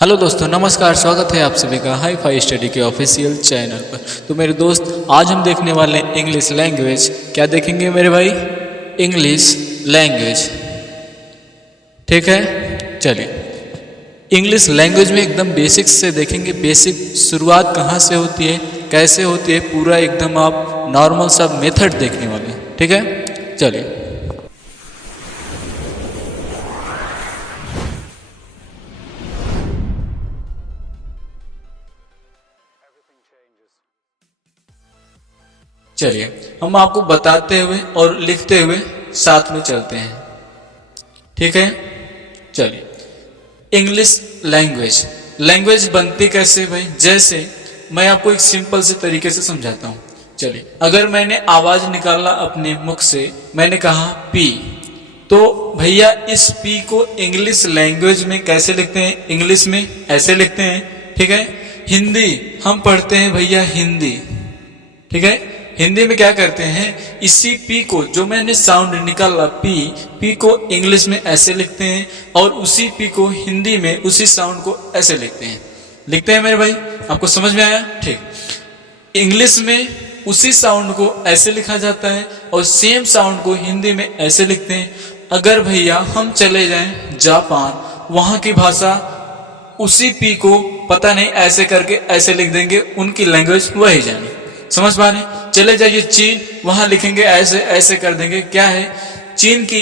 Hello दोस्तों, नमस्कार। स्वागत है आप सभी का हाई फाई स्टडी के ऑफिशियल चैनल पर। तो मेरे दोस्त, आज हम देखने वाले हैं इंग्लिश लैंग्वेज। क्या देखेंगे मेरे भाई? English language. ठीक है, चलिए इंग्लिश लैंग्वेज में एकदम बेसिक से देखेंगे। बेसिक शुरुआत कहाँ से होती है, कैसे होती है, पूरा एकदम आप नॉर्मल सा मेथड देखने वाले हैं। ठीक है, चलिए। चलिए हम आपको बताते हुए और लिखते हुए साथ में चलते हैं। ठीक है, चलिए। इंग्लिश लैंग्वेज, लैंग्वेज बनती कैसे भाई? जैसे मैं आपको एक सिंपल से तरीके से समझाता हूं। चलिए, अगर मैंने आवाज निकाला अपने मुख से, मैंने कहा पी, तो भैया इस पी को इंग्लिश लैंग्वेज में कैसे लिखते हैं? इंग्लिश में ऐसे लिखते हैं। ठीक है, हिंदी हम पढ़ते हैं भैया, हिंदी। ठीक है, हिंदी में क्या करते हैं? इसी पी को, जो मैंने साउंड निकाला पी को इंग्लिश में ऐसे लिखते हैं, और उसी पी को हिंदी में उसी साउंड को ऐसे लिखते हैं मेरे भाई। आपको समझ में आया? ठीक। इंग्लिश में उसी साउंड को ऐसे लिखा जाता है और सेम साउंड को हिंदी में ऐसे लिखते हैं। अगर भैया हम चले जाएं जापान, वहां की भाषा उसी पी को पता नहीं ऐसे करके ऐसे लिख देंगे, उनकी लैंग्वेज वही जाने। समझ पा रहे? चले जाइए चीन, वहां लिखेंगे ऐसे ऐसे कर देंगे। क्या है? चीन की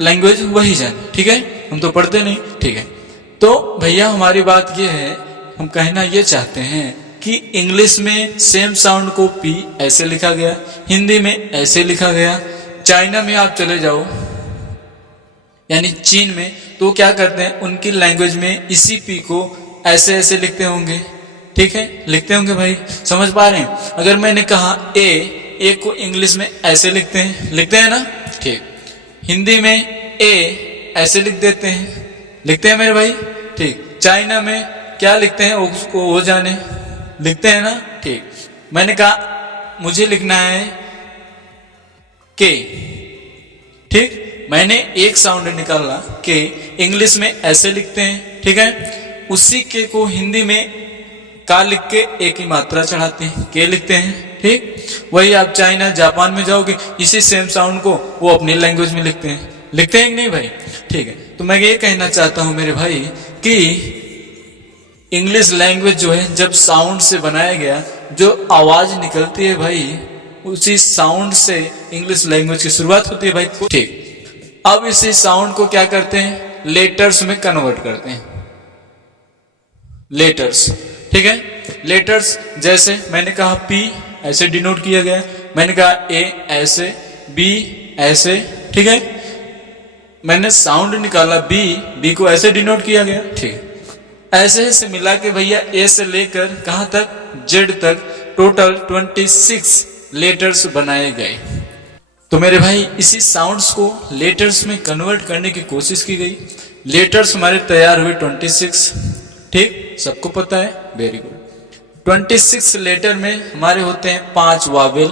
लैंग्वेज वही जाने। ठीक है, हम तो पढ़ते नहीं। ठीक है, तो भैया हमारी बात ये है, हम कहना ये चाहते हैं कि इंग्लिश में सेम साउंड को पी ऐसे लिखा गया, हिंदी में ऐसे लिखा गया। चाइना में आप चले जाओ, यानी चीन में, तो क्या करते हैं? उनकी लैंग्वेज में इसी पी को ऐसे ऐसे लिखते होंगे। ठीक है, लिखते होंगे भाई। समझ पा रहे हैं? अगर मैंने कहा ए को इंग्लिश में ऐसे लिखते हैं ना। ठीक, हिंदी में ए ऐसे लिख देते हैं, लिखते हैं मेरे भाई। ठीक, चाइना में क्या लिखते हैं? उसको वो जाने, लिखते हैं ना। ठीक, मैंने कहा मुझे लिखना है के। ठीक, मैंने एक साउंड निकाला के, इंग्लिश में ऐसे लिखते हैं। ठीक है, उसी के को हिंदी में का लिख के एक ही मात्रा चढ़ाते हैं, के लिखते हैं। ठीक, वही आप चाइना जापान में जाओगे, इसी सेम साउंड को वो अपनी लैंग्वेज में लिखते हैं कि नहीं भाई? ठीक है, तो मैं ये कहना चाहता हूं मेरे भाई कि इंग्लिश लैंग्वेज जो है, जब साउंड से बनाया गया, जो आवाज निकलती है भाई, उसी साउंड से इंग्लिश लैंग्वेज की शुरुआत होती है भाई। ठीक, अब इसी साउंड को क्या करते हैं? लेटर्स में कन्वर्ट करते हैं, लेटर्स। ठीक है, लेटर्स जैसे मैंने कहा पी ऐसे डिनोट किया गया, मैंने कहा ए ऐसे, बी ऐसे। ठीक है, मैंने साउंड निकाला बी को ऐसे डिनोट किया गया। ठीक है, ऐसे ऐसे मिला के भैया ए से लेकर कहां तक? जेड तक, टोटल 26 लेटर्स बनाए गए। तो मेरे भाई इसी साउंड्स को लेटर्स में कन्वर्ट करने की कोशिश की गई। लेटर्स हमारे तैयार हुए 26। ठीक, सबको पता है, वेरी गुड। 26 लेटर में हमारे होते हैं 5 वावेल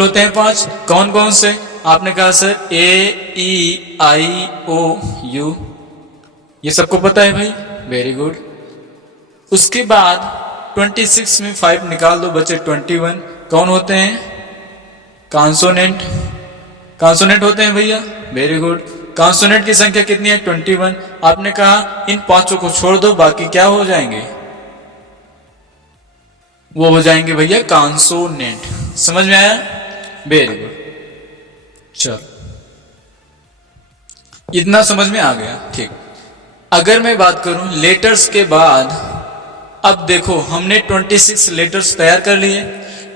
होते हैं 5। कौन कौन से? आपने कहा sir A E I O you, ये सबको पता है भाई, वेरी गुड। उसके बाद 26 में 5 निकाल दो, बचे 21। कौन होते हैं? कॉन्सोनेंट होते हैं भैया, वेरी गुड। कॉन्सोनेंट की संख्या कितनी है? 21। आपने कहा इन 5 को छोड़ दो, बाकी क्या हो जाएंगे? वो हो जाएंगे भैया कॉन्सोनेंट। समझ में आया? Very good. चलो, इतना समझ में आ गया। ठीक, अगर मैं बात करूं लेटर्स के बाद, अब देखो हमने 26 लेटर्स तैयार कर लिए।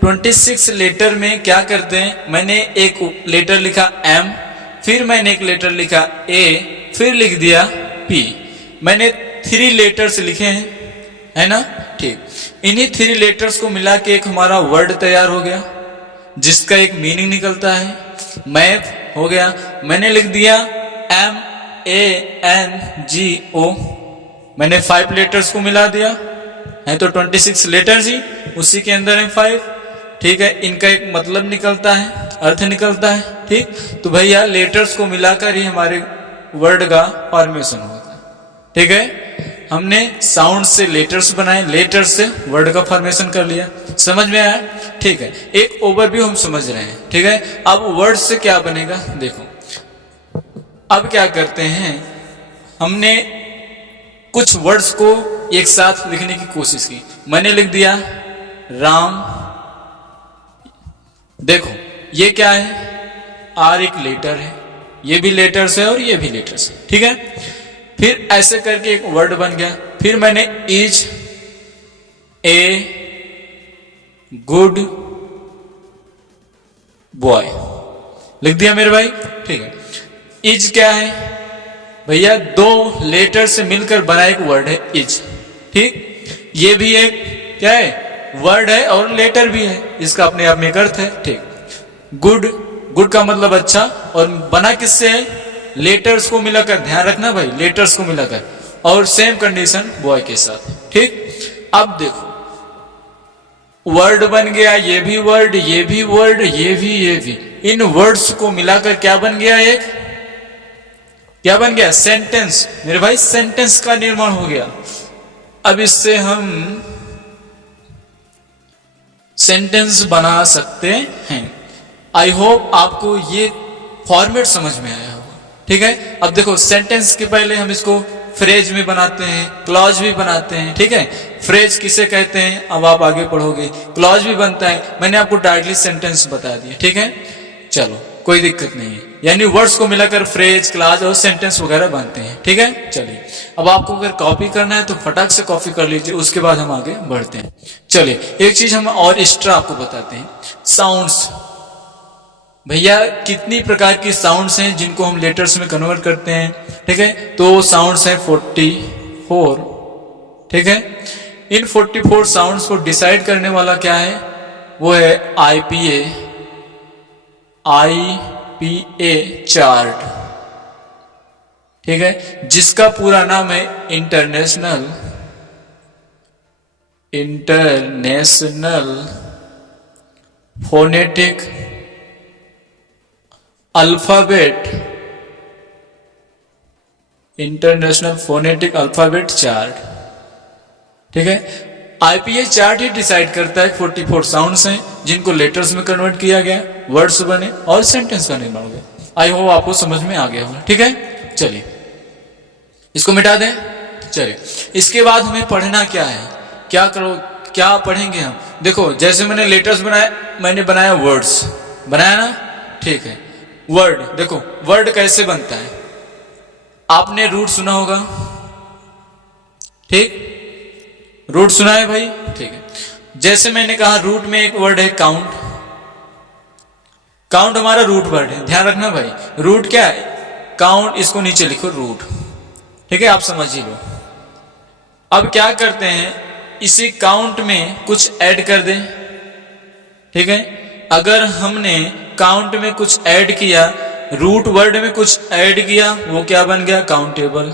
26 लेटर में क्या करते हैं? मैंने एक लेटर लिखा एम, फिर मैंने एक लेटर लिखा ए, फिर लिख दिया पी। मैंने 3 लेटर्स लिखे हैं, है ना? ठीक, इन्हीं 3 लेटर्स को मिला के एक हमारा वर्ड तैयार हो गया, जिसका एक मीनिंग निकलता है, मैप हो गया। मैंने लिख दिया MANGO, मैंने 5 लेटर्स को मिला दिया, है तो 26 लेटर्स ही, उसी के अंदर है 5। ठीक है, इनका एक मतलब निकलता है, अर्थ निकलता है। ठीक, तो भैया लेटर्स को मिलाकर ही हमारे वर्ड का फॉर्मेशन होता है। ठीक है, हमने साउंड से लेटर्स बनाए, लेटर से वर्ड का फॉर्मेशन कर लिया। समझ में आया? ठीक है, एक ओवरव्यू हम समझ रहे हैं। ठीक है, अब वर्ड से क्या बनेगा देखो। अब क्या करते हैं, हमने कुछ वर्ड्स को एक साथ लिखने की कोशिश की। मैंने लिख दिया राम। देखो ये क्या है, आर एक लेटर है, ये भी लेटर्स है और ये भी लेटर्स है। ठीक है, फिर ऐसे करके एक वर्ड बन गया। फिर मैंने इज ए गुड बॉय लिख दिया मेरे भाई। ठीक है, इज क्या है भैया, दो लेटर से मिलकर बना एक वर्ड है इज। ठीक, ये भी एक क्या है, वर्ड है और लेटर भी है, इसका अपने आप में एक अर्थ है। ठीक, गुड, गुड का मतलब अच्छा, और बना किससे है, लेटर्स को मिलाकर। ध्यान रखना भाई, लेटर्स को मिलाकर, और सेम कंडीशन बॉय के साथ। ठीक, अब देखो वर्ड बन गया, ये भी वर्ड, ये भी वर्ड, ये भी। इन वर्ड्स को मिलाकर क्या बन गया, एक क्या बन गया, सेंटेंस। मेरे भाई सेंटेंस का निर्माण हो गया। अब इससे हम सेंटेंस बना सकते हैं। आई होप आपको ये फॉर्मेट समझ में आया होगा। ठीक है, अब देखो सेंटेंस के पहले हम इसको फ्रेज में बनाते हैं, क्लॉज भी बनाते हैं। ठीक है, फ्रेज किसे कहते हैं अब आप आगे पढ़ोगे, क्लॉज भी बनता है। मैंने आपको डायरेक्टली सेंटेंस बता दिया। ठीक है, चलो कोई दिक्कत नहीं है, यानी वर्ड्स को मिलाकर फ्रेज, क्लॉज और सेंटेंस वगैरह बनते हैं। ठीक है, चलिए अब आपको अगर कॉपी करना है तो फटाक से कॉपी कर लीजिए, उसके बाद हम आगे बढ़ते हैं। चलिए एक चीज हम और एक्स्ट्रा आपको बताते हैं, साउंड्स। भैया कितनी प्रकार की साउंड्स हैं जिनको हम लेटर्स में कन्वर्ट करते हैं। ठीक है, तो साउंड्स हैं 44। ठीक है, इन 44 साउंड्स को डिसाइड करने वाला क्या है, वो है आईपीए चार्ट। ठीक है, जिसका पूरा नाम है international phonetic alphabet, international phonetic alphabet chart. ठीक है, आईपीए चार्ट ही डिसाइड करता है 44 साउंड्स हैं जिनको लेटर्स में कन्वर्ट किया गया, वर्ड्स बने और सेंटेंस का निर्माण हो गया। आई होप आपको समझ में आ गया होगा। ठीक है, चलिए इसको मिटा दें। चलिए इसके बाद हमें पढ़ना क्या है, क्या करो, क्या पढ़ेंगे हम। देखो जैसे मैंने लेटर्स बनाया, मैंने बनाया वर्ड्स, बनाया ना। ठीक है, वर्ड देखो, वर्ड कैसे बनता है, आपने रूट सुना होगा। ठीक, रूट सुना है भाई। ठीक है, जैसे मैंने कहा रूट में एक वर्ड है काउंट। काउंट हमारा रूट वर्ड है, ध्यान रखना भाई। रूट क्या है, काउंट, इसको नीचे लिखो रूट। ठीक है, आप समझ ही लो। अब क्या करते हैं, इसी काउंट में कुछ ऐड कर दें। ठीक है, अगर हमने काउंट में कुछ ऐड किया, रूट वर्ड में कुछ ऐड किया, वो क्या बन गया, काउंटेबल।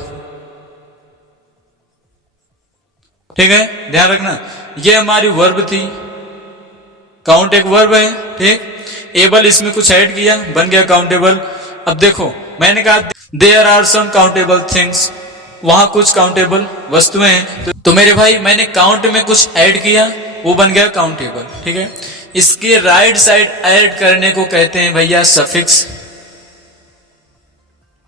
ठीक है, ध्यान रखना, ये हमारी वर्ब थी, काउंट एक वर्ब है। ठीक, एबल इसमें कुछ ऐड किया, बन गया काउंटेबल। अब देखो मैंने कहा there are some countable things, वहां कुछ काउंटेबल वस्तुएं हैं। तो मेरे भाई मैंने काउंट में कुछ ऐड किया, वो बन गया काउंटेबल। ठीक है, इसके राइट साइड ऐड करने को कहते हैं भैया सफिक्स।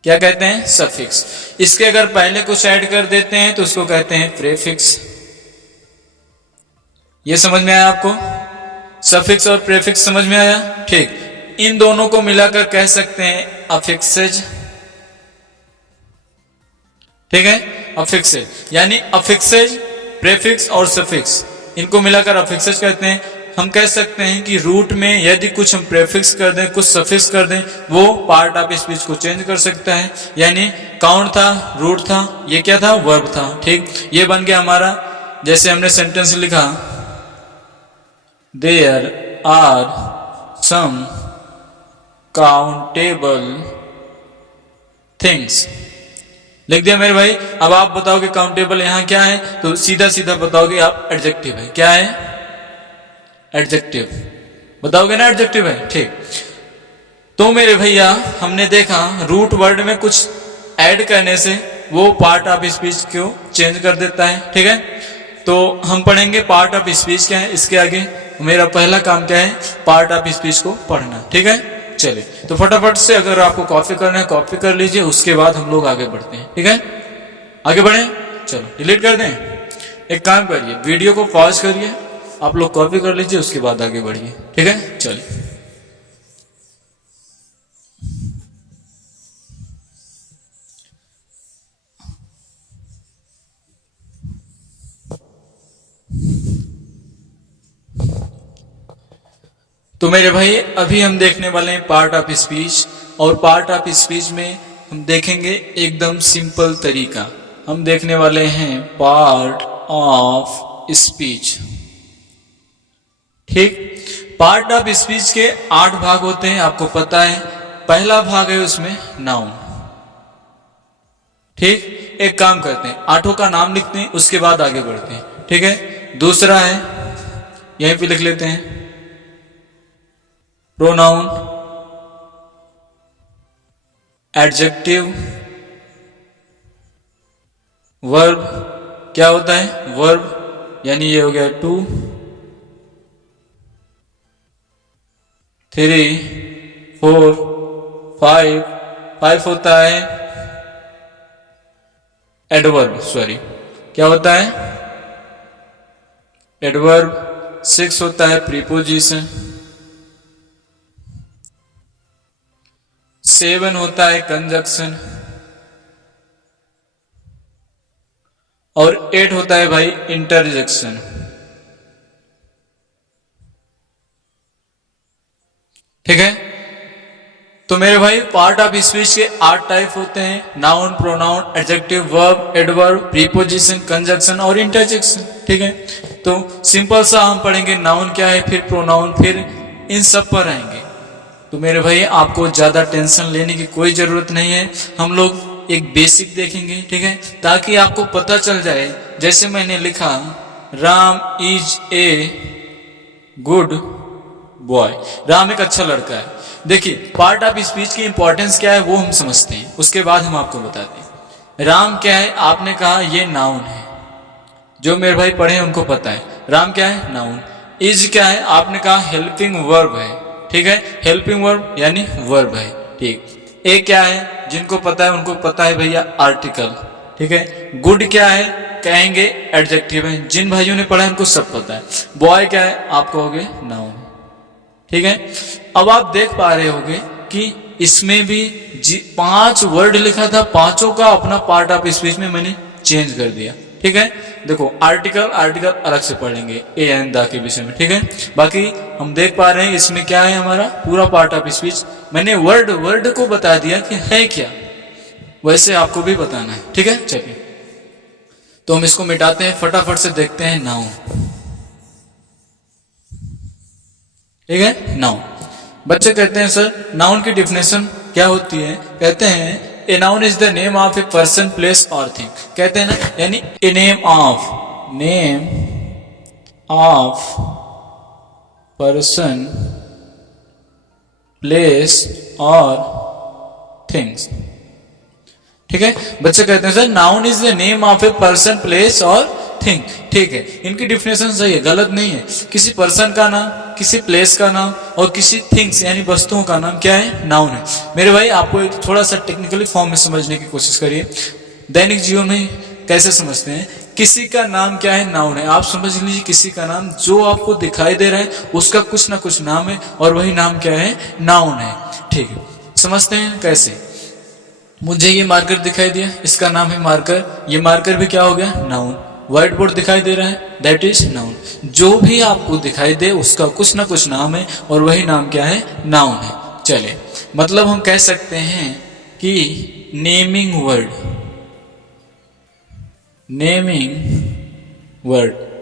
क्या कहते हैं, सफिक्स। इसके अगर पहले कुछ ऐड कर देते हैं तो उसको कहते हैं प्रेफिक्स। ये समझ में आया आपको, सफिक्स और प्रेफिक्स समझ में आया। ठीक, इन दोनों को मिलाकर कह सकते हैं अफिक्सेज। ठीक है, अफिक्सेज, यानी अफिक्सेज, प्रेफिक्स और सफिक्स, इनको मिलाकर अफिक्सेज कहते हैं। हम कह सकते हैं कि रूट में यदि कुछ हम प्रेफिक्स कर दें, कुछ सफिक्स कर दें, वो पार्ट ऑफ स्पीच को चेंज कर सकता है। यानी काउंट था, रूट था, ये क्या था, वर्ब था। ठीक, ये बन गया हमारा, जैसे हमने सेंटेंस लिखा there are some countable things, लिख दिया मेरे भाई। अब आप बताओगे काउंटेबल यहां क्या है, तो सीधा सीधा बताओगे आप एडजेक्टिव है। क्या है, एडजेक्टिव, बताओगे ना एडजेक्टिव है। ठीक, तो मेरे भैया हमने देखा रूट वर्ड में कुछ ऐड करने से वो पार्ट ऑफ स्पीच को चेंज कर देता है। ठीक है, तो हम पढ़ेंगे पार्ट ऑफ स्पीच क्या है। इसके आगे मेरा पहला काम क्या है, पार्ट ऑफ स्पीच को पढ़ना। ठीक है, चलिए तो फटाफट से अगर आपको कॉपी करना है कॉपी कर लीजिए, उसके बाद हम लोग आगे बढ़ते हैं। ठीक है, आगे बढ़े, चलो डिलीट कर दें। एक काम करिए, वीडियो को पॉज करिए, आप लोग कॉपी कर लीजिए, उसके बाद आगे बढ़िए। ठीक है, चलिए। तो मेरे भाई अभी हम देखने वाले हैं पार्ट ऑफ स्पीच, और पार्ट ऑफ स्पीच में हम देखेंगे एकदम सिंपल तरीका। हम देखने वाले हैं पार्ट ऑफ स्पीच। ठीक, पार्ट ऑफ स्पीच के 8 भाग होते हैं, आपको पता है। पहला भाग है उसमें नाउन। ठीक, एक काम करते हैं, 8 का नाम लिखते हैं, उसके बाद आगे बढ़ते हैं। ठीक है, दूसरा है, यहीं पे लिख लेते हैं, प्रोनाउन, एडजेक्टिव, वर्ब। क्या होता है वर्ब, यानी ये हो गया 2, 3, 4, 5 होता है एडवर्ब, सॉरी क्या होता है एडवर्ब। 6 होता है प्रीपोजिशन, 7 होता है कंजक्शन, और 8 होता है भाई इंटरजेक्शन। ठीक है, तो मेरे भाई पार्ट ऑफ स्पीच के 8 टाइप होते हैं, noun, pronoun, adjective, verb, adverb, preposition, conjunction और इंटरजेक्शन। ठीक है, तो सिंपल सा हम पढ़ेंगे नाउन क्या है, फिर प्रोनाउन, फिर इन सब पर आएंगे। तो मेरे भाई आपको ज्यादा टेंशन लेने की कोई जरूरत नहीं है, हम लोग एक बेसिक देखेंगे। ठीक है, ताकि आपको पता चल जाए। जैसे मैंने लिखा, Ram is a good boy, Ram एक अच्छा लड़का है। देखिए पार्ट ऑफ स्पीच की इंपॉर्टेंस क्या है वो हम समझते हैं, उसके बाद हम आपको बताते हैं। राम क्या है, आपने कहा ये नाउन है, जो मेरे भाई पढ़े हैं उनको पता है राम क्या है, नाउन। इज क्या है, आपने कहा हेल्पिंग वर्ब है। ठीक है, हेल्पिंग वर्ब यानी वर्ब है। ठीक, ए क्या है, जिनको पता है उनको पता है भैया आर्टिकल। ठीक है, गुड क्या है, कहेंगे एडजेक्टिव है, जिन भाइयों ने पढ़ा है उनको सब पता है। बॉय क्या है, आप कहोगे नाउन। ठीक है, अब आप देख पा रहे होगे कि इसमें भी 5 वर्ड लिखा था, 5 का अपना पार्ट ऑफ स्पीच में मैंने चेंज कर दिया। ठीक है, देखो आर्टिकल अलग से पढ़ेंगे ए एंड द के विषय में। ठीक है, बाकी हम देख पा रहे हैं इसमें क्या है, हमारा पूरा पार्ट ऑफ स्पीच मैंने वर्ड को बता दिया कि है क्या, वैसे आपको भी बताना है। ठीक है, चलिए तो हम इसको मिटाते हैं, फटाफट से देखते हैं नाउन। ठीक है, नाउन। बच्चे कहते हैं सर नाउन की डिफिनेशन क्या होती है, कहते हैं a noun is the name of a person, place और थिंग। कहते हैं ना, यानी a name of person, place और थिंग्स। ठीक है, बच्चे कहते हैं sir noun is the name of a person, place और थिंग। ठीक है, इनकी डिफिनेशन सही है, गलत नहीं है। किसी पर्सन का नाम, किसी प्लेस का नाम और किसी थिंग्स यानी वस्तुओं का नाम क्या है, नाउन है। मेरे भाई आपको थोड़ा सा टेक्निकली फॉर्म में समझने की कोशिश करिए। दैनिक जीवन में कैसे समझते हैं, किसी का नाम क्या है, नाउन है। आप समझ लीजिए किसी का नाम जो आपको दिखाई दे रहा है उसका कुछ ना कुछ नाम है, और वही नाम क्या है, नाउन है। ठीक है, समझते हैं कैसे। मुझे ये मार्कर दिखाई दिया, इसका नाम है मार्कर, ये मार्कर भी क्या हो गया, नाउन। व्हाइट बोर्ड दिखाई दे रहा है, दैट इज नाउन। जो भी आपको दिखाई दे उसका कुछ ना कुछ नाम है, और वही नाम क्या है, नाउन है। चले, मतलब हम कह सकते हैं कि नेमिंग वर्ड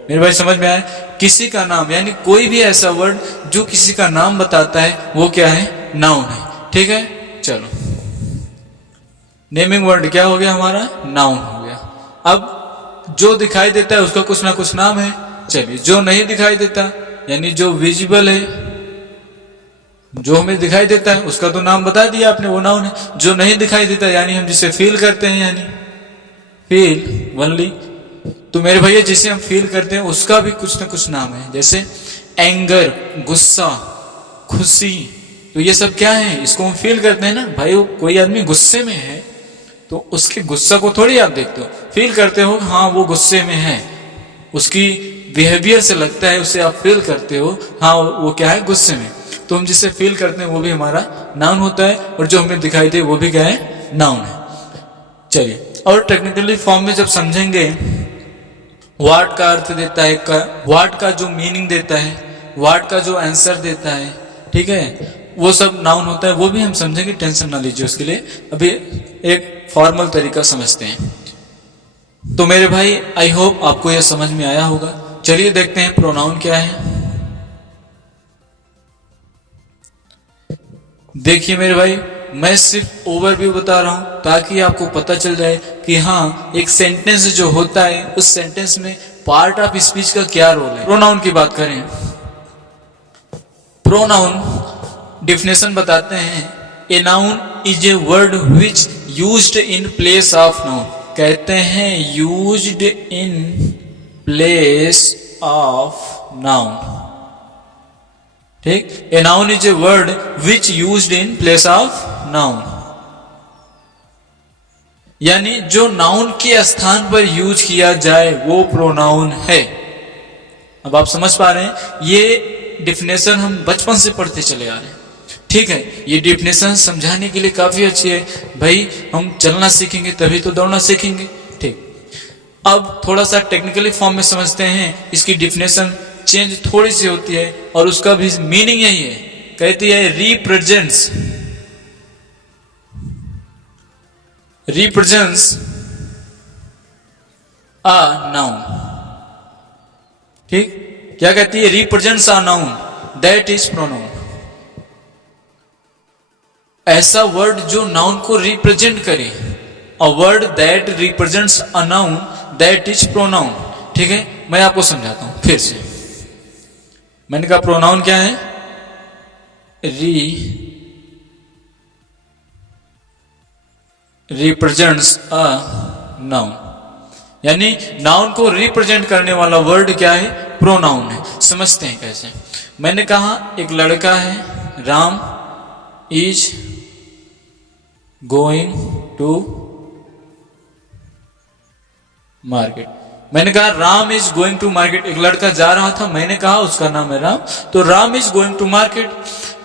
मेरे भाई समझ में आया। किसी का नाम यानी कोई भी ऐसा वर्ड जो किसी का नाम बताता है वो क्या है, नाउन है। ठीक है, चलो नेमिंग वर्ड क्या हो गया हमारा, नाउन हो गया। अब जो दिखाई देता है उसका कुछ ना कुछ नाम है। चलिए, जो नहीं दिखाई देता यानी जो विजिबल है, जो हमें दिखाई देता है उसका तो नाम बता दिया आपने, वो नाउन है। जो नहीं दिखाई देता यानी हम जिसे फील करते हैं, यानी फील ओनली। तो मेरे भैया जिसे हम फील करते हैं उसका भी कुछ ना कुछ नाम है, जैसे एंगर, गुस्सा, खुशी। तो ये सब क्या है, इसको हम फील करते हैं ना। भाई कोई आदमी गुस्से में है तो उसके गुस्सा को थोड़ी आप देखते हो, फील करते हो, हाँ वो गुस्से में है, उसकी बिहेवियर से लगता है, उसे आप फील करते हो, हाँ वो क्या है, गुस्से में। तो हम जिसे फील करते हैं वो भी हमारा नाउन होता है, और जो हमें दिखाई दे वो भी क्या है, नाउन है। चलिए, और टेक्निकली फॉर्म में जब समझेंगे, व्हाट का अर्थ देता है, व्हाट का जो मीनिंग देता है, व्हाट का जो आंसर देता है, ठीक है, वो सब नाउन होता है, वो भी हम समझेंगे। टेंशन ना लीजिए उसके लिए, अभी एक फॉर्मल तरीका समझते हैं। तो मेरे भाई आई होप आपको यह समझ में आया होगा। चलिए देखते हैं प्रोनाउन क्या है। देखिए मेरे भाई, मैं सिर्फ ओवरव्यू बता रहा हूं ताकि आपको पता चल जाए कि हाँ एक सेंटेंस जो होता है उस सेंटेंस में पार्ट ऑफ स्पीच का क्या रोल है। प्रोनाउन की बात करें, प्रोनाउन डेफिनेशन बताते हैं, a noun is a word which used in place of noun. कहते हैं used in place of noun, ठीक। A noun is a word which used in place of noun, यानी जो नाउन के स्थान पर यूज किया जाए वो प्रोनाउन है। अब आप समझ पा रहे हैं, ये डेफिनेशन हम बचपन से पढ़ते चले आ रहे हैं, ठीक है। ये डेफिनेशन समझाने के लिए काफी अच्छी है। भाई हम चलना सीखेंगे तभी तो दौड़ना सीखेंगे, ठीक। अब थोड़ा सा टेक्निकली फॉर्म में समझते हैं। इसकी डेफिनेशन चेंज थोड़ी सी होती है और उसका भी मीनिंग यही है। कहती है रिप्रेजेंट्स, रिप्रेजेंट्स अ नाउन, ठीक। क्या कहती है, represents a noun that is pronoun. ऐसा वर्ड जो नाउन को रिप्रेजेंट करे, a word that represents a noun that is pronoun, ठीक है। मैं आपको समझाता हूं फिर से। मैंने कहा प्रोनाउन क्या है, रिप्रेजेंट्स अ नाउन, यानी नाउन को रिप्रेजेंट करने वाला वर्ड क्या है, प्रोनाउन है। समझते हैं कैसे। मैंने कहा एक लड़का है, Ram is going to market. मैंने कहा Ram is going to market, एक लड़का जा रहा था, मैंने कहा उसका नाम है राम, तो Ram is going to market.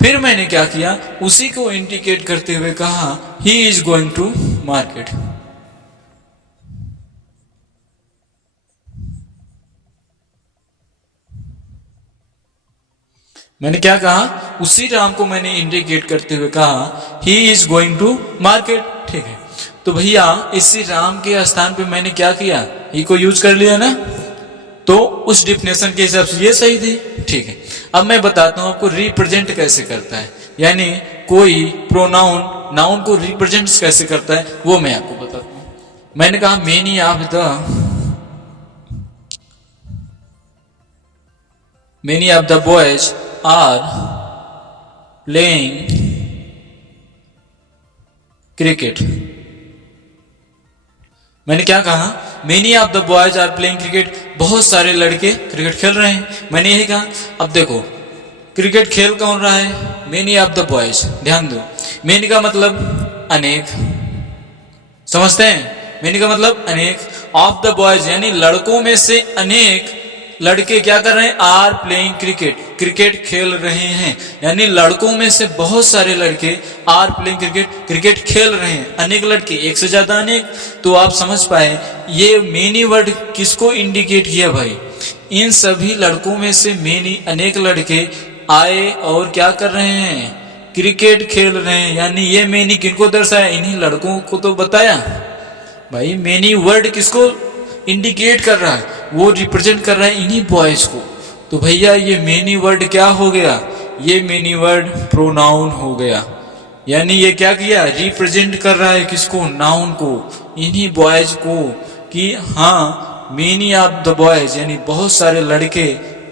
फिर मैंने क्या किया, उसी को इंडिकेट करते हुए कहा he is going to market. मैंने क्या कहा, उसी राम को मैंने इंडिकेट करते हुए कहा he is going to market, ठीक है। तो भैया इसी राम के स्थान पे मैंने क्या किया, ही को यूज कर लिया ना, तो उस डिफिनेशन के हिसाब से ये सही थी, ठीक है। अब मैं बताता हूं आपको रिप्रेजेंट कैसे करता है, यानी कोई प्रोनाउन नाउन को रिप्रेजेंट कैसे करता है, वो मैं आपको बताता हूं। मैंने कहा many of the boys are playing cricket. मैंने क्या कहा, many of the boys are playing cricket, बहुत सारे लड़के क्रिकेट खेल रहे हैं, मैंने यही कहा। अब देखो क्रिकेट खेल कौन रहा है, मेनी ऑफ द बॉयज, ध्यान दो, मेनी का मतलब अनेक, समझते हैं, मेनी का मतलब अनेक, ऑफ द बॉयज यानी लड़कों में से अनेक लड़के क्या कर रहे हैं, आर प्लेइंग क्रिकेट, क्रिकेट खेल रहे हैं, यानी लड़कों में से बहुत सारे लड़के आर प्लेइंग क्रिकेट, क्रिकेट खेल रहे हैं। अनेक लड़के, एक से ज्यादा अनेक। तो आप समझ पाए ये मेनी वर्ड किसको इंडिकेट किया भाई, इन सभी लड़कों में से मेनी अनेक लड़के आए और क्या कर रहे हैं, क्रिकेट खेल रहे हैं, यानी ये मेनी किनको दर्शाया, इन्हीं लड़कों को तो बताया भाई। मेनी वर्ड किसको इंडिकेट कर रहा है, वो रिप्रेजेंट कर रहा है इन्हीं बॉयज को। तो भैया ये मेनी वर्ड क्या हो गया, ये मेनी वर्ड प्रोनाउन हो गया, यानी ये क्या किया, रिप्रेजेंट कर रहा है किसको, नाउन को, इन्हीं बॉयज को, कि हाँ मेनी ऑफ द बॉयज यानी बहुत सारे लड़के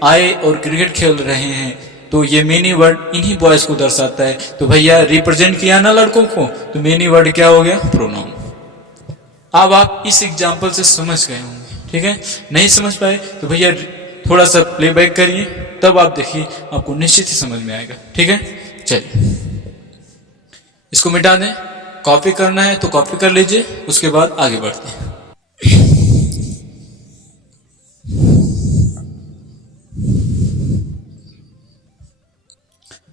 आए और क्रिकेट खेल रहे हैं। तो ये मेनी वर्ड इन्हीं बॉयज को दर्शाता है। तो भैया रिप्रेजेंट किया ना लड़कों को, तो मेनी वर्ड क्या हो गया? प्रोनाउन। अब आप इस एग्जाम्पल से समझ गए होंगे, ठीक है। नहीं समझ पाए तो भैया थोड़ा सा प्लेबैक करिए, तब आप देखिए आपको निश्चित ही समझ में आएगा, ठीक है। चलिए इसको मिटा दें। कॉपी करना है तो कॉपी कर लीजिए, उसके बाद आगे बढ़ते हैं।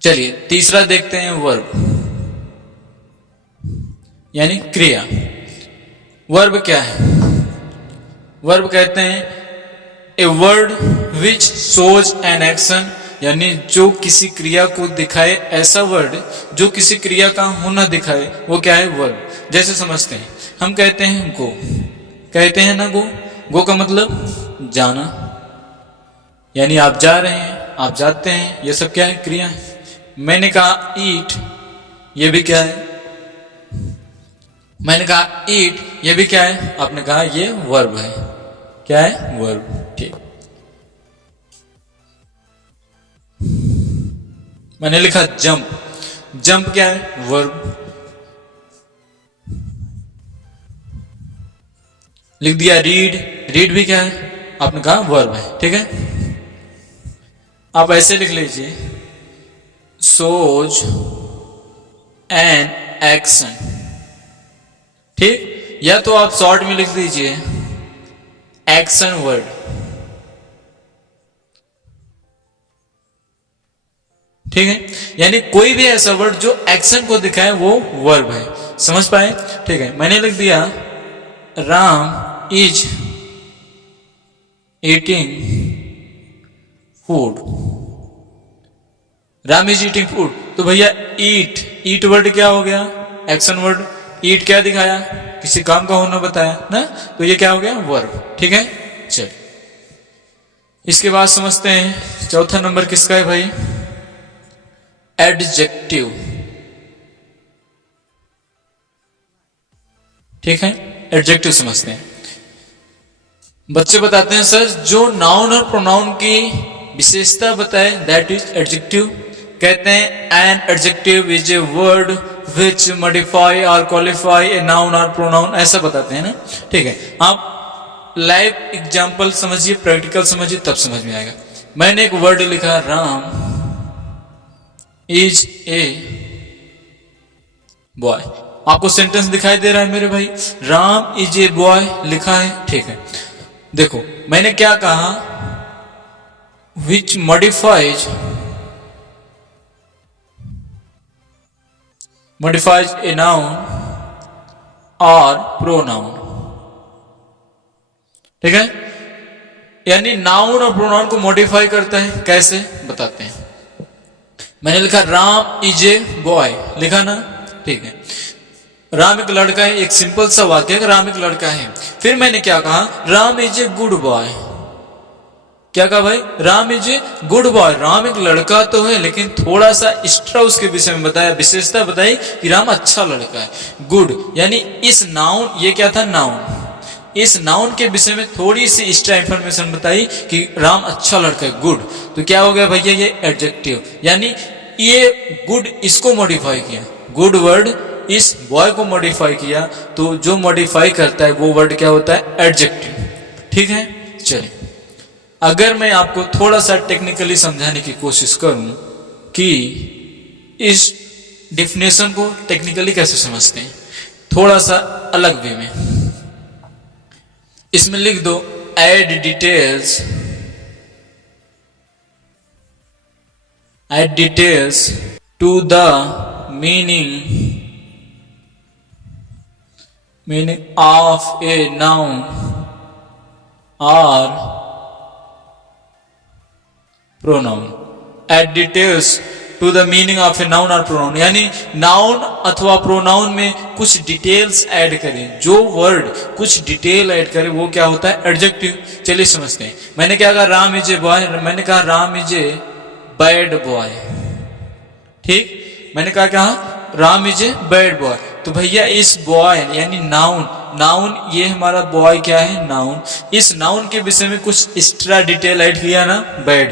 चलिए तीसरा देखते हैं, वर्ब यानी क्रिया। वर्ब क्या है? वर्ब कहते हैं ए word which shows an action, यानी जो किसी क्रिया को दिखाए, ऐसा वर्ड जो किसी क्रिया का होना दिखाए, वो क्या है? वर्ब। जैसे समझते हैं, हम कहते हैं गो, कहते हैं ना गो, गो का मतलब जाना, यानी आप जा रहे हैं, आप जाते हैं, ये सब क्या है? क्रिया है। मैंने कहा ईट, ये भी क्या है? मैंने कहा ईट, ये भी क्या है? आपने कहा ये वर्ब है। क्या है? वर्ब। ठीक। मैंने लिखा जंप, जंप क्या है? वर्ब। लिख दिया रीड, रीड भी क्या है? आपने कहा वर्ब है, ठीक है। आप ऐसे लिख लीजिए सोज एन एक्शन, ठीक। या तो आप शॉर्ट में लिख दीजिए एक्शन वर्ड, ठीक है। यानी कोई भी ऐसा वर्ड जो एक्शन को दिखाए वो वर्ब है। समझ पाए? ठीक है। मैंने लिख दिया Ram is eating food, Ram is eating food. तो भैया ईट, ईट वर्ड क्या हो गया? Action word. ईट क्या दिखाया? किसी काम का होना बताया ना, तो ये क्या हो गया? वर्ब, ठीक है। चल इसके बाद समझते हैं चौथा नंबर किसका है भाई? एडजेक्टिव, ठीक है। एडजेक्टिव समझते हैं। बच्चे बताते हैं सर जो नाउन और प्रोनाउन की विशेषता बताए दैट इज एडजेक्टिव। कहते हैं an adjective is a word which modify और क्वालिफाई ए नाउन और प्रोनाउन, ऐसा बताते हैं ना, ठीक है। आप लाइव एग्जांपल समझिए, प्रैक्टिकल समझिए, तब समझ में आएगा। मैंने एक वर्ड लिखा राम इज ए बॉय। आपको सेंटेंस दिखाई दे रहा है मेरे भाई? राम इज ए बॉय लिखा है, ठीक है। देखो मैंने क्या कहा? विच मॉडिफाइज ए नाउन और प्रोनाउन, ठीक है। यानी नाउन और प्रोनाउन को मॉडिफाई करता है। कैसे बताते हैं। मैंने लिखा राम इज ए बॉय, लिखा ना, ठीक है। राम एक लड़का है, एक सिंपल सा वाक्य है, राम एक लड़का है। फिर मैंने क्या कहा? Ram is a good boy. क्या कहा भाई? Ram is a good boy. Ram एक लड़का तो है, लेकिन थोड़ा सा एक्स्ट्रा उसके विषय में बताया, विशेषता बताई कि राम अच्छा लड़का है। गुड यानी इस नाउन, ये क्या था? नाउन। इस नाउन के विषय में थोड़ी सी एक्स्ट्रा इंफॉर्मेशन बताई कि राम अच्छा लड़का है, गुड। तो क्या हो गया भैया? ये एडजेक्टिव। यानी ये गुड इसको मॉडिफाई किया, गुड वर्ड इस बॉय को मॉडिफाई किया, तो जो मॉडिफाई करता है वो वर्ड क्या होता है? एडजेक्टिव, ठीक है। चलिए अगर मैं आपको थोड़ा सा टेक्निकली समझाने की कोशिश करूं कि इस डिफिनेशन को टेक्निकली कैसे समझते हैं, थोड़ा सा अलग वे में, इसमें लिख दो add details to the meaning of a noun or pronoun. Add details to the meaning of a noun or pronoun. यानी नाउन अथवा प्रोनाउन में कुछ डिटेल्स ऐड करें। जो वर्ड कुछ डिटेल ऐड करे वो क्या होता है? एडजेक्टिव। चलिए समझते हैं। मैंने क्या कहा? Ram is a boy. मैंने कहा Ram is a bad boy, ठीक। मैंने कहा Ram is a bad boy. तो भैया इस बॉय यानी नाउन ये हमारा बॉय क्या है? नाउन। इस नाउन के विषय में कुछ एक्स्ट्रा डिटेल ऐड किया ना, बैड।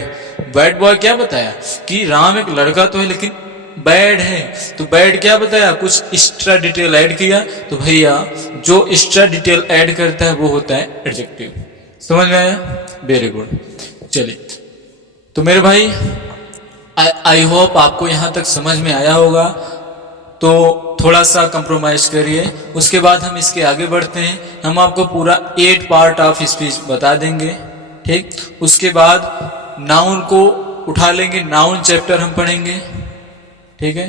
बैड बॉय क्या बताया कि राम एक लड़का तो है लेकिन बैड है, तो बैड क्या बताया, कुछ एक्स्ट्रा डिटेल ऐड किया। तो भैया जो एक्स्ट्रा डिटेल ऐड करता है वो होता है एडजेक्टिव। समझ में आया? Very good. चलिए, तो मेरे भाई आई होप आपको यहां तक समझ में आया होगा। तो थोड़ा सा कंप्रोमाइज करिए, उसके बाद हम इसके आगे बढ़ते हैं। हम आपको पूरा 8 पार्ट ऑफ स्पीच बता देंगे, ठीक। उसके बाद नाउन को उठा लेंगे, नाउन चैप्टर हम पढ़ेंगे, ठीक है,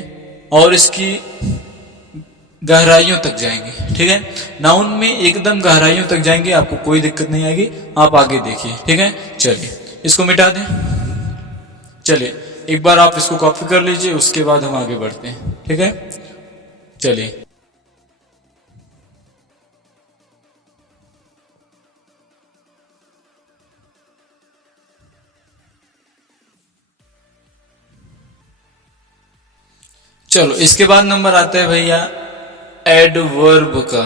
और इसकी गहराइयों तक जाएंगे, ठीक है। नाउन में एकदम गहराइयों तक जाएंगे, आपको कोई दिक्कत नहीं आएगी, आप आगे देखिए, ठीक है। चलिए इसको मिटा दें। चलिए एक बार आप इसको कॉपी कर लीजिए, उसके बाद हम आगे बढ़ते हैं, ठीक है। चलिए, चलो इसके बाद नंबर आता है भैया एडवर्ब का।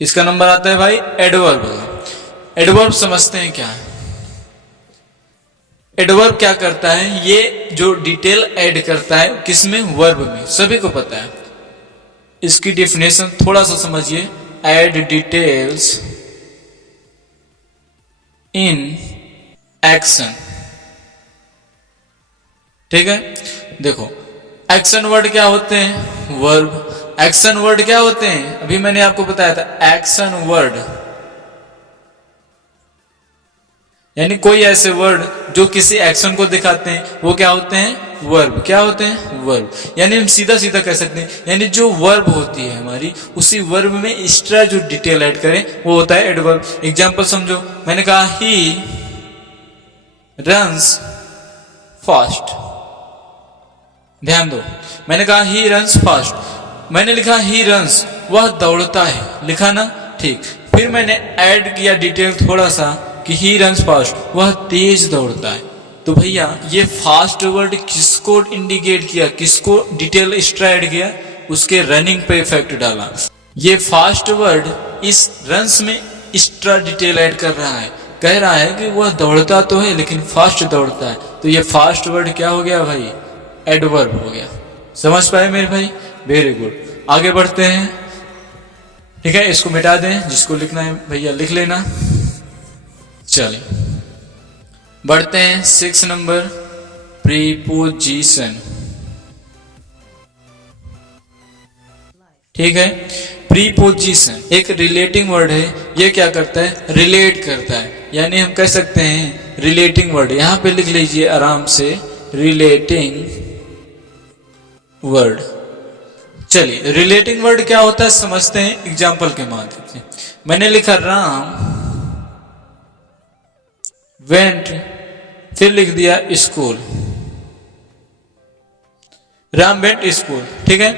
इसका नंबर आता है भाई एडवर्ब का। एडवर्ब समझते हैं क्या है। एडवर्ब क्या करता है, ये जो डिटेल ऐड करता है किसमें, वर्ब में, सभी को पता है। इसकी डेफिनेशन थोड़ा सा समझिए, ऐड डिटेल्स इन एक्शन, ठीक है। देखो एक्शन वर्ड क्या होते हैं, वर्ब। एक्शन वर्ड क्या होते हैं, अभी मैंने आपको बताया था, एक्शन वर्ड यानी कोई ऐसे वर्ड जो किसी एक्शन को दिखाते हैं वो क्या होते हैं, वर्ब। क्या होते हैं, वर्ब। यानी हम सीधा सीधा कह सकते हैं, यानी जो वर्ब होती है हमारी, उसी वर्ब में एक्स्ट्रा जो डिटेल ऐड करें वो होता है एडवर्ब। एग्जांपल समझो, मैंने कहा ही रन्स फास्ट, ध्यान दो, मैंने कहा ही रन्स फास्ट, मैंने लिखा ही रन्स, वह दौड़ता है, लिखा ना, ठीक। फिर मैंने ऐड किया डिटेल थोड़ा सा कि ही रन्स फास्ट, वह तेज दौड़ता है। तो भैया ये फास्ट वर्ड किसको इंडिकेट किया, किसको डिटेल एक्स्ट्रा ऐड किया, उसके रनिंग पे इफेक्ट डाला। ये फास्ट वर्ड इस रन्स में एक्स्ट्रा डिटेल ऐड कर रहा है, कह रहा है कि वह दौड़ता तो है लेकिन फास्ट दौड़ता है। तो ये फास्ट वर्ड क्या हो गया भाई, एडवर्ब हो गया। समझ पाए मेरे भाई, वेरी गुड। आगे बढ़ते हैं, ठीक है। इसको मिटा दें, जिसको लिखना है भैया लिख लेना। चलिए बढ़ते हैं 6 नंबर, प्रीपोजिशन, ठीक है। प्रीपोजिशन एक रिलेटिंग वर्ड है, ये क्या करता है, रिलेट करता है, यानी हम कह सकते हैं रिलेटिंग वर्ड। यहां पे लिख लीजिए आराम से, रिलेटिंग वर्ड। चलिए रिलेटिंग वर्ड क्या होता है समझते हैं एग्जाम्पल के माध्यम से। मैंने लिखा राम वेंट, फिर लिख दिया स्कूल, राम वेंट स्कूल, ठीक है।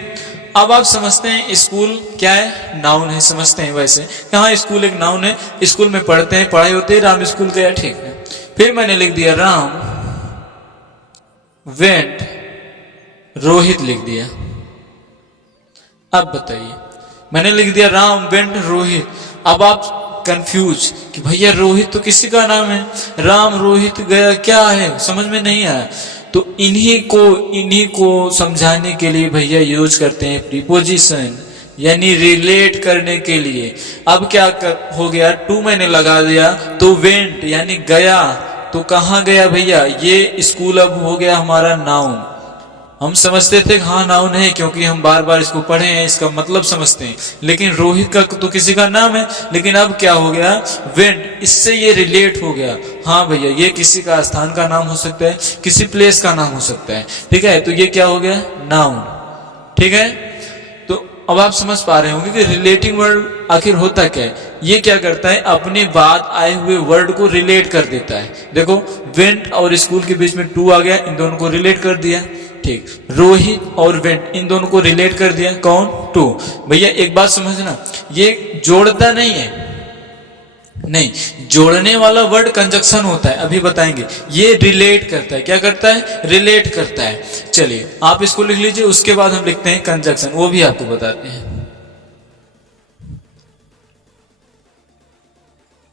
अब आप समझते हैं स्कूल क्या है, नाउन है, समझते हैं वैसे। हाँ स्कूल एक नाउन है, स्कूल में पढ़ते हैं, पढ़ाई होती है, राम स्कूल गया, ठीक है। फिर मैंने लिख दिया राम वेंट, रोहित लिख दिया। अब बताइए, मैंने लिख दिया राम वेंट रोहित। अब आप कंफ्यूज कि भैया रोहित तो किसी का नाम है, राम रोहित गया क्या है, समझ में नहीं आया। तो इन्हीं को समझाने के लिए भैया यूज करते हैं प्रीपोजिशन, यानी रिलेट करने के लिए। अब क्या हो गया, टू मैंने लगा दिया तो वेंट यानी गया, तो कहां गया भैया, ये स्कूल अब हो गया हमारा नाउन। हम समझते थे हाँ नाउन है क्योंकि हम बार बार इसको पढ़े हैं, इसका मतलब समझते हैं, लेकिन रोहित का तो किसी का नाम है। लेकिन अब क्या हो गया, वेंट, इससे ये रिलेट हो गया, हाँ भैया ये किसी का स्थान का नाम हो सकता है, किसी प्लेस का नाम हो सकता है, ठीक है। तो ये क्या हो गया, नाउन, ठीक है। तो अब आप समझ पा रहे होंगे कि रिलेटिंग वर्ड आखिर होता क्या है। ये क्या करता है, अपने बाद आए हुए वर्ड को रिलेट कर देता है। देखो वेंट और स्कूल के बीच में टू आ गया, इन दोनों को रिलेट कर दिया, ठीक। रोहित और वेंट इन दोनों को रिलेट कर दिया, कौन, टू। भैया एक बात समझना, ये जोड़ता नहीं है, नहीं, जोड़ने वाला वर्ड कंजक्शन होता है, अभी बताएंगे। ये रिलेट करता है, क्या करता है, रिलेट करता है। चलिए आप इसको लिख लीजिए, उसके बाद हम लिखते हैं कंजक्शन, वो भी आपको बताते हैं।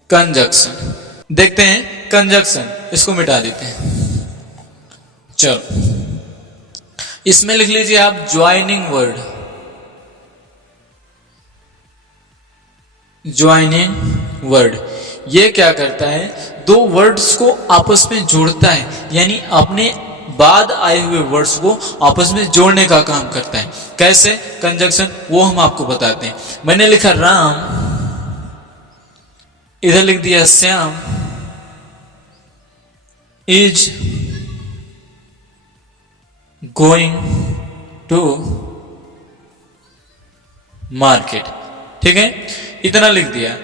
कंजक्शन देखते हैं, कंजक्शन, इसको मिटा देते हैं। चलो इसमें लिख लीजिए आप ज्वाइनिंग वर्ड, ज्वाइनिंग वर्ड। ये क्या करता है, दो वर्ड्स को आपस में जोड़ता है, यानी अपने बाद आए हुए वर्ड्स को आपस में जोड़ने का काम करता है। कैसे कंजक्शन, वो हम आपको बताते हैं। मैंने लिखा राम, इधर लिख दिया Shyam is going to market. ठीक है, इतना लिख दिया।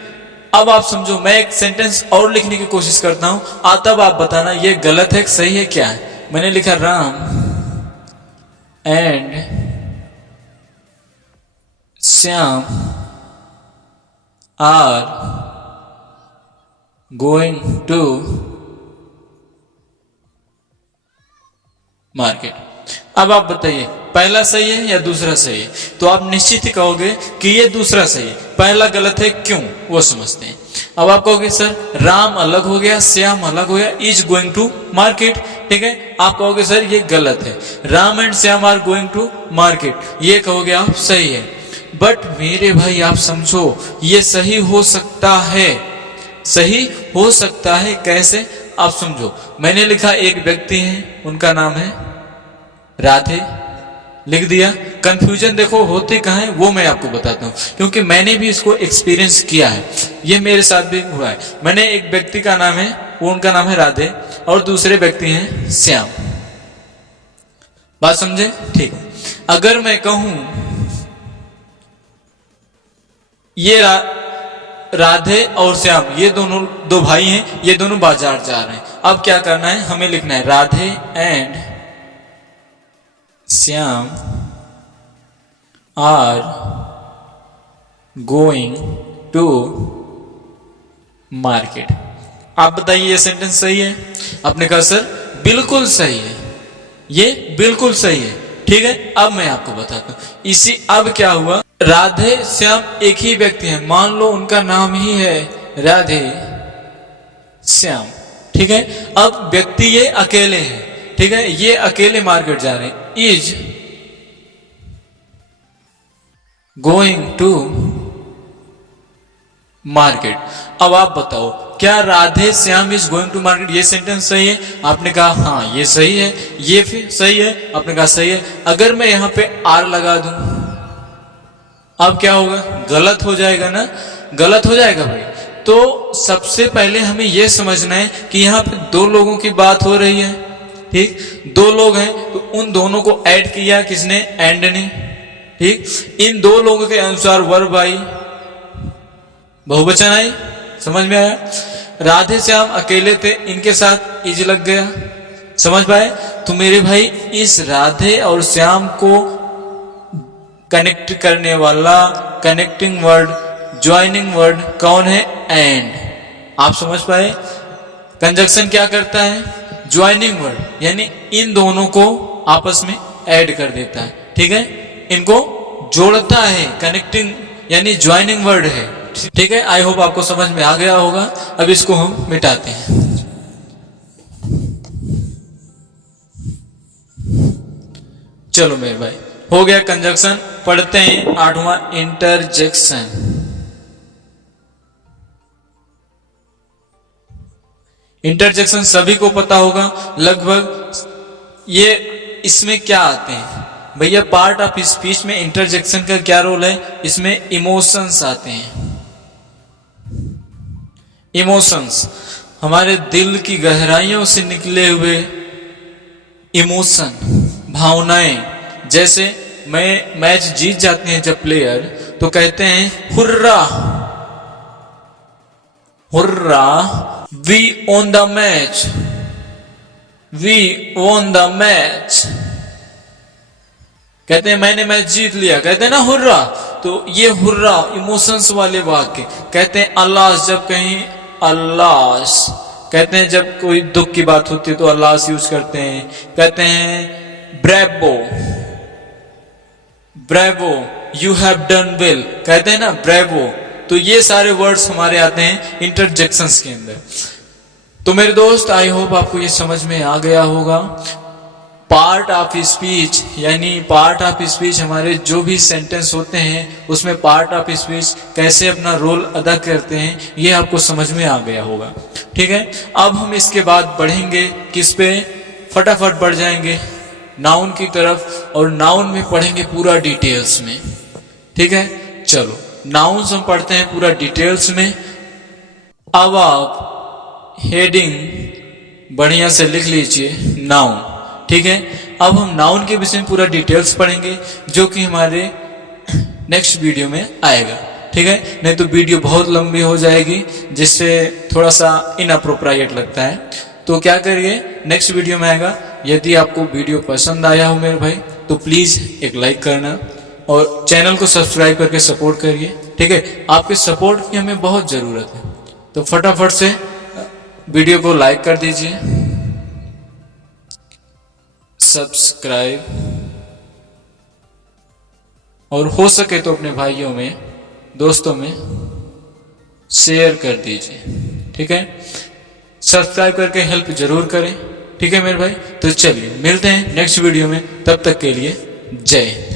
अब आप समझो, मैं एक सेंटेंस और लिखने की कोशिश करता हूं, तब आप बताना ये गलत है सही है क्या है। मैंने लिखा Ram and Shyam are going to market. अब आप बताइए पहला सही है या दूसरा सही है। तो आप निश्चित ही कहोगे कि ये दूसरा सही है, पहला गलत है। क्यों, वो समझते हैं। अब आप कहोगे सर राम अलग हो गया, श्याम अलग हो गया, इज गोइंग टू मार्केट। ठीक है, आप कहोगे सर ये गलत है, Ram and Shyam are going to market, ये कहोगे आप सही है। बट मेरे भाई आप समझो, ये सही हो सकता है, सही हो सकता है। कैसे, आप समझो। मैंने लिखा एक व्यक्ति है, उनका नाम है राधे, लिख दिया। कंफ्यूजन देखो होती कहाँ है, वो मैं आपको बताता हूँ, क्योंकि मैंने भी इसको एक्सपीरियंस किया है, ये मेरे साथ भी हुआ है। मैंने एक व्यक्ति का नाम है, वो उनका नाम है राधे, और दूसरे व्यक्ति हैं श्याम। बात समझे? ठीक है। अगर मैं कहूं ये राधे और श्याम, ये दोनों दो भाई हैं, ये दोनों बाजार जा रहे हैं। अब क्या करना है, हमें लिखना है Radhe and Shyam are going to market. आप बताइए ये सेंटेंस सही है? आपने कहा सर बिल्कुल सही है, ये बिल्कुल सही है। ठीक है, अब मैं आपको बताता हूं इसी। अब क्या हुआ, राधे श्याम एक ही व्यक्ति है, मान लो उनका नाम ही है राधे श्याम। ठीक है, अब व्यक्ति ये अकेले हैं। ठीक है, ये अकेले मार्केट जा रहे हैं। Is going to market. अब आप बताओ क्या Radhe Shyam is going to market, ये सेंटेंस सही है? आपने कहा हाँ ये सही है। ये फिर सही है? आपने कहा सही है। अगर मैं यहां पे आर लगा दूं, अब क्या होगा, गलत हो जाएगा ना, गलत हो जाएगा भाई। तो सबसे पहले हमें यह समझना है कि यहाँ पे दो लोगों की बात हो रही है। ठीक, दो लोग हैं, तो उन दोनों को ऐड किया किसने, एंड ने। ठीक, इन दो लोगों के अनुसार वर्ब आई, बहुवचन आई। समझ में आया? राधे श्याम अकेले थे, इनके साथ इज लग गया। समझ पाए? तो मेरे भाई इस राधे और श्याम को कनेक्ट करने वाला कनेक्टिंग वर्ड, ज्वाइनिंग वर्ड कौन है, एंड। आप समझ पाए? कंजक्शन क्या करता है, ज्वाइनिंग वर्ड, यानी इन दोनों को आपस में ऐड कर देता है। ठीक है, इनको जोड़ता है, कनेक्टिंग यानी ज्वाइनिंग वर्ड है। ठीक है, आई होप आपको समझ में आ गया होगा। अब इसको हम मिटाते हैं। चलो मेरे भाई हो गया कंजक्शन। पढ़ते हैं 8वां इंटरजेक्शन। इंटरजेक्शन सभी को पता होगा लगभग। ये इसमें क्या आते हैं भैया, पार्ट ऑफ स्पीच में इंटरजेक्शन का क्या रोल है, इसमें इमोशंस आते हैं। इमोशंस हमारे दिल की गहराइयों से निकले हुए इमोशन, भावनाएं। जैसे मैं मैच जीत जाते हैं जब प्लेयर, तो कहते हैं hurrah hurrah, we won the match, we won the match. कहते हैं मैंने मैच जीत लिया, कहते हैं ना हुर्रा। तो ये हुर्रा इमोशंस वाले वाक्य। कहते हैं अल्लाह, जब कहीं अल्लाह कहते हैं, जब कोई दुख की बात होती है तो अल्लाह यूज करते हैं। कहते हैं bravo bravo, you have done well, कहते हैं ना ब्रेवो। तो ये सारे वर्ड्स हमारे आते हैं इंटरजेक्शंस के अंदर। तो मेरे दोस्त, आई होप आपको ये समझ में आ गया होगा। पार्ट ऑफ स्पीच यानी पार्ट ऑफ स्पीच हमारे जो भी सेंटेंस होते हैं उसमें पार्ट ऑफ स्पीच कैसे अपना रोल अदा करते हैं, ये आपको समझ में आ गया होगा। ठीक है, अब हम इसके बाद बढ़ेंगे किस पे, फटाफट बढ़ जाएंगे नाउन की तरफ, और नाउन में पढ़ेंगे पूरा डिटेल्स में। ठीक है, चलो नाउन्स हम पढ़ते हैं पूरा डिटेल्स में। अब आप हेडिंग बढ़िया से लिख लीजिए, नाउन। ठीक है, अब हम नाउन के विषय में पूरा डिटेल्स पढ़ेंगे जो कि हमारे नेक्स्ट वीडियो में आएगा। ठीक है, नहीं तो वीडियो बहुत लंबी हो जाएगी जिससे थोड़ा सा इनअप्रोप्रिएट लगता है। तो क्या करिए, नेक्स्ट वीडियो में आएगा। यदि आपको वीडियो पसंद आया हो मेरे भाई तो प्लीज़ एक लाइक करना और चैनल को सब्सक्राइब करके सपोर्ट करिए। ठीक है, आपके सपोर्ट की हमें बहुत ज़रूरत है, तो फटाफट से वीडियो को लाइक कर दीजिए, सब्सक्राइब, और हो सके तो अपने भाइयों में, दोस्तों में शेयर कर दीजिए। ठीक है, सब्सक्राइब करके हेल्प जरूर करें। ठीक है मेरे भाई, तो चलिए मिलते हैं नेक्स्ट वीडियो में, तब तक के लिए जय हिंद।